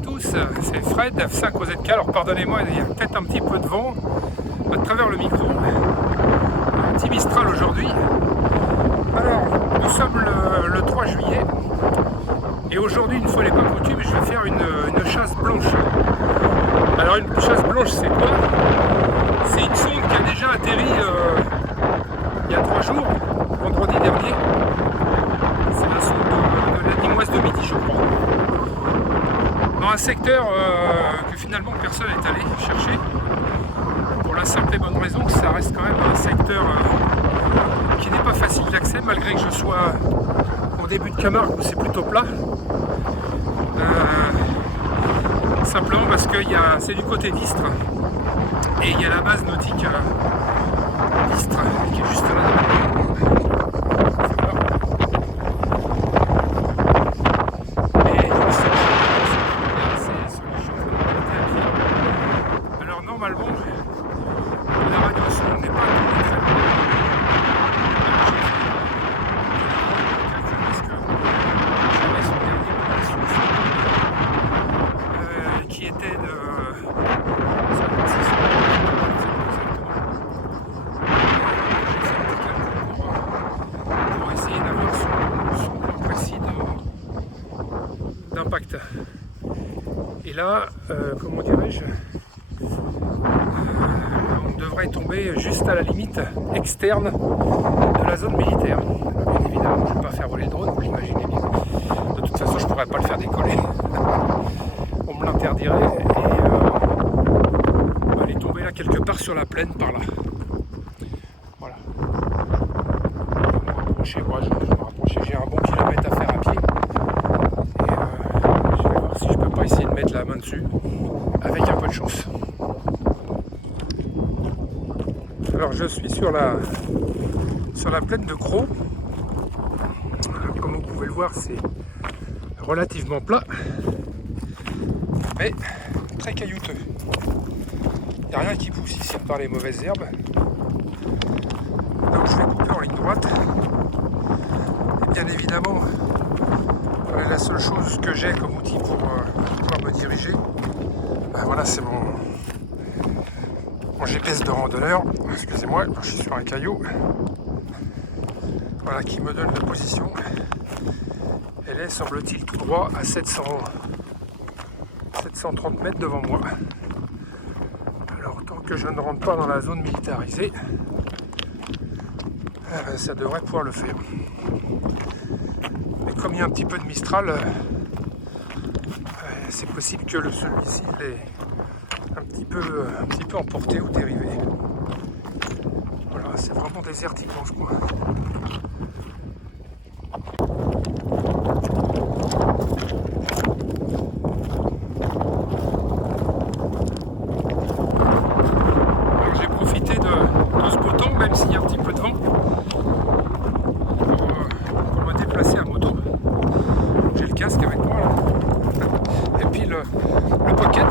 tous, c'est Fred, F5OZK. Alors pardonnez-moi, il y a peut-être un petit peu de vent à travers le micro. Un petit Mistral aujourd'hui. Alors, nous sommes le 3 juillet. Et aujourd'hui, une fois n'est pas coutume, je vais faire une chasse blanche. Alors une chasse blanche, c'est quoi? C'est une sonde qui a déjà atterri il y a 3 jours, vendredi dernier. C'est la sonde de la Limoise de Midi, je crois. Dans un secteur que finalement personne n'est allé chercher. Pour la simple et bonne raison que ça reste quand même un secteur qui n'est pas facile d'accès, malgré que je sois au début de Camargue où c'est plutôt plat. Simplement parce que c'est du côté d'Istres et il y a la base nautique d'Istres qui est juste là. Alors normalement la radiation n'est pas très loin. Qui était de pour essayer d'avoir son point précis d'impact. Et là, comment dirais-je, on devrait tomber juste à la limite externe de la zone militaire. Bien évidemment, je ne vais pas faire voler le drone, vous l'imaginez bien. De toute façon, je ne pourrais pas le faire décoller. On me l'interdirait et on va aller tomber là quelque part sur la plaine par là. Voilà. Je vais me rapprocher, j'ai un bon kilomètre à faire à pied. Et je vais voir si je peux pas essayer de mettre la main dessus avec un peu de chance. Alors je suis sur la plaine de Cros. Comme vous pouvez le voir, c'est relativement plat, mais très caillouteux. Il n'y a rien qui pousse ici à part les mauvaises herbes. Donc je vais couper en ligne droite. Et bien évidemment, la seule chose que j'ai comme outil pour pouvoir me diriger, ben voilà, c'est mon GPS de randonneur. Excusez-moi, je suis sur un caillou. Voilà, qui me donne la position. Elle est, semble-t-il, tout droit à 730 mètres devant moi. Alors, tant que je ne rentre pas dans la zone militarisée, ça devrait pouvoir le faire. Mais comme il y a un petit peu de Mistral, c'est possible que celui-ci l'ait un petit peu emporté ou dérivé. Voilà, c'est vraiment désertique dans ce coin. Même s'il y a un petit peu de vent, pour me déplacer à moto. J'ai le casque avec moi là. Et puis le pocket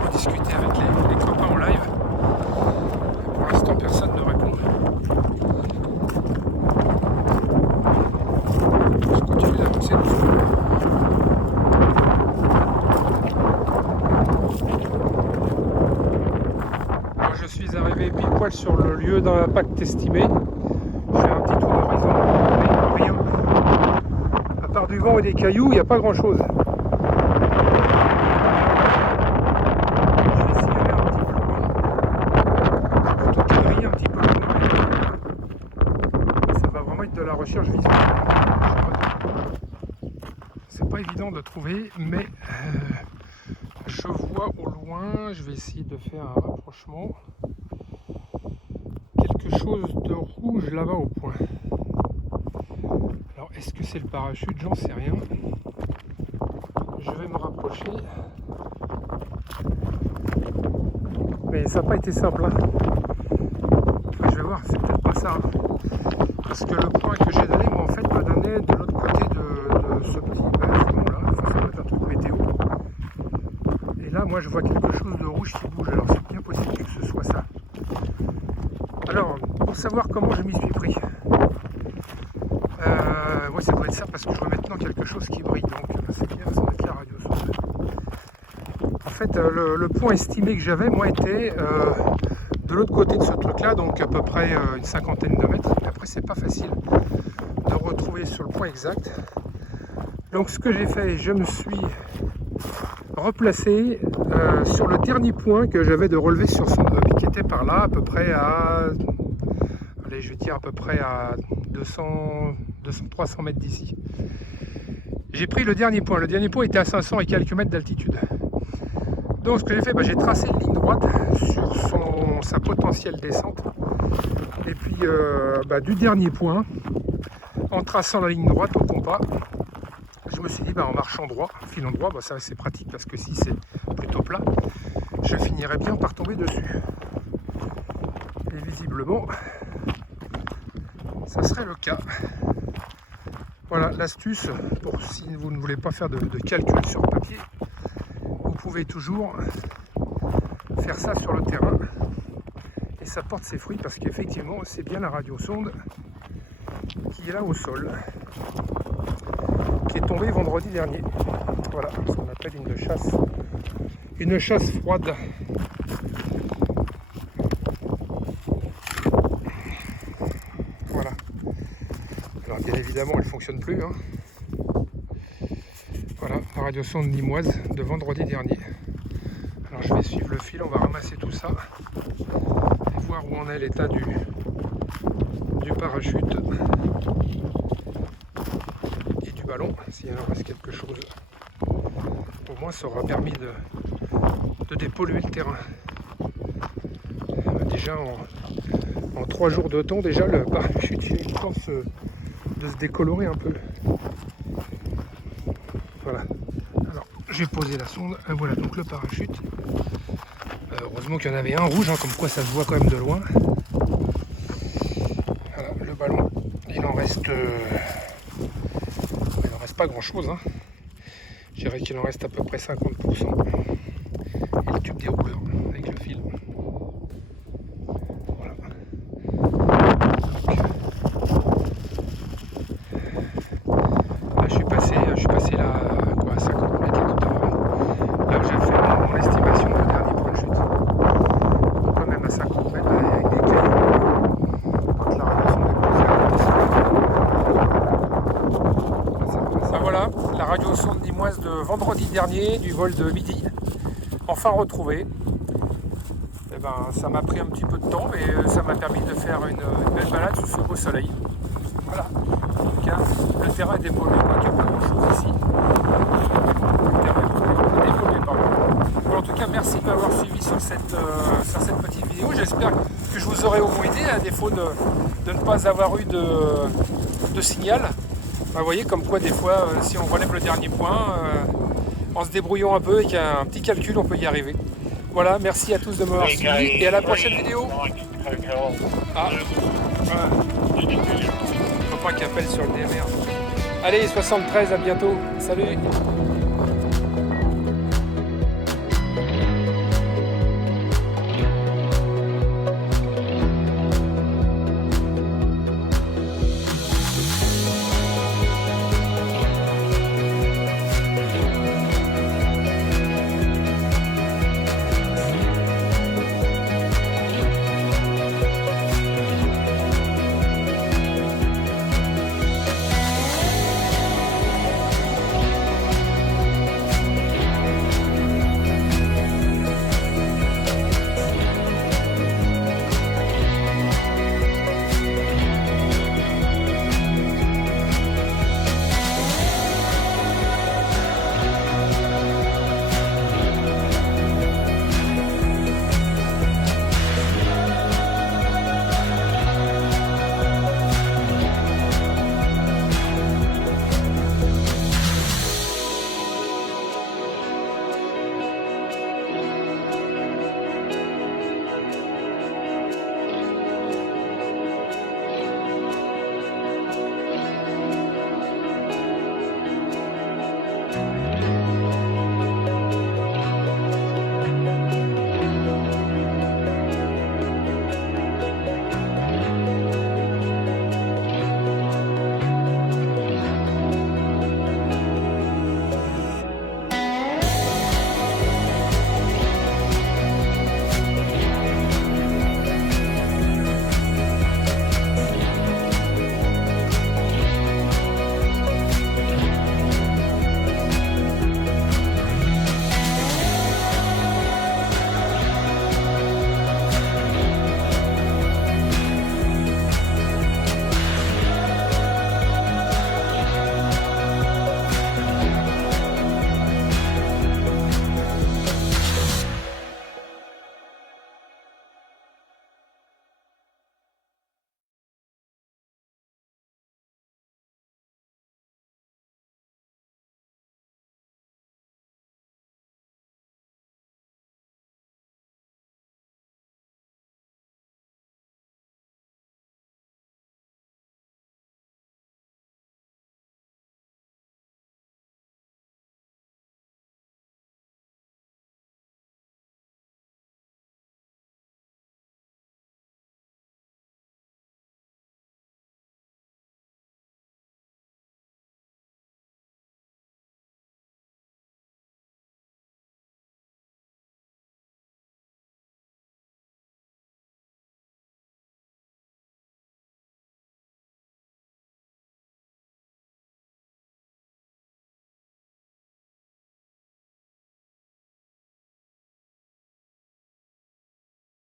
pour discuter avec les copains en live. Pour l'instant personne ne répond. Je continue d'avancer doucement. Je suis arrivé pile poil sur le lieu d'impact estimé. Je fais un petit tour d'horizon, rien. À part du vent et des cailloux, il n'y a pas grand chose. Je vais essayer d'aller un petit peu loin. Plutôt quadriller un petit peu loin. Ça va vraiment être de la recherche visuelle. C'est pas évident de trouver, mais je vois au loin, je vais essayer de faire un rapprochement. Quelque chose de rouge là-bas au point. Alors est-ce que c'est le parachute? J'en sais rien. Je vais me rapprocher. Mais ça n'a pas été simple. Hein. Enfin, je vais voir, c'est peut-être pas ça. Hein. Parce que le point que j'ai donné, moi en fait, me donnait de l'autre côté de ce petit bâtiment-là. Enfin, ça doit être un truc météo. Et là, moi, je vois quelque chose de rouge qui bouge. Alors, c'est bien possible que ce soit ça. Alors, pour savoir comment je m'y suis pris, ouais, ça doit être ça parce que je vois maintenant quelque chose qui brille. Donc, c'est bien, ça doit être la radio. fait, le point estimé que j'avais, moi, était de l'autre côté de ce truc-là, donc à peu près une cinquantaine de mètres. Mais après, c'est pas facile de retrouver sur le point exact. Donc, ce que j'ai fait, je me suis replacé sur le dernier point que j'avais de relever sur son hub, qui était par là, à peu près à, allez, je vais dire à peu près à 200-300 mètres d'ici. J'ai pris le dernier point. Le dernier point était à 500 et quelques mètres d'altitude. Donc, ce que j'ai fait, j'ai tracé une ligne droite sur sa potentielle descente. Et puis, du dernier point, en traçant la ligne droite au compas, je me suis dit, en marchant droit, filant droit, ça c'est pratique parce que si c'est plutôt plat, je finirais bien par tomber dessus. Et visiblement, ça serait le cas. Voilà l'astuce pour si vous ne voulez pas faire de calcul sur papier, vous pouvez toujours faire ça sur le terrain et ça porte ses fruits parce qu'effectivement c'est bien la radiosonde qui est là au sol, qui est tombée vendredi dernier. Voilà ce qu'on appelle une chasse froide. Voilà. Alors bien évidemment elle ne fonctionne plus. Voilà la radiosonde nîmoise de vendredi dernier. Alors je vais suivre le fil, on va ramasser tout ça et voir où en est l'état du parachute et du ballon, s'il en reste quelque chose. Au moins ça aura permis de dépolluer le terrain. Déjà en 3 jours de temps, déjà le parachute il a une chance de se décolorer un peu. Voilà. Alors j'ai posé la sonde, et voilà donc le parachute. Heureusement qu'il y en avait un rouge, comme quoi ça se voit quand même de loin. Voilà, le ballon, il en reste pas grand chose. Je dirais qu'il en reste à peu près 50%. Et le tube dérouleur avec le fil. Voilà. Là, je suis passé là à 50 mètres tout à l'heure. Là où j'ai fait mon estimation du dernier point de chute. Donc quand même à 50 mètres avec des cailloux. Quand la radiosonde est posée à côté. Voilà, la radiosonde nîmoise de vendredi dernier, du vol de midi. Enfin retrouvée. Ça m'a pris un petit peu de temps, mais ça m'a permis de faire une belle balade sous ce beau soleil. Voilà. En tout cas, le terrain est dépollué, il n'y a pas grand chose ici. Le terrain est dépollué, pardon. Bon, en tout cas, merci de m'avoir suivi sur cette petite vidéo. J'espère que je vous aurai au moins aidé, à défaut de ne pas avoir eu de signal. Vous voyez, comme quoi des fois, si on relève le dernier point, en se débrouillant un peu avec un petit calcul, on peut y arriver. Voilà, merci à tous de m'avoir suivi et à la prochaine vidéo. Ah, voilà. Papa qui appelle sur le DMR. Allez, 73, à bientôt. Salut.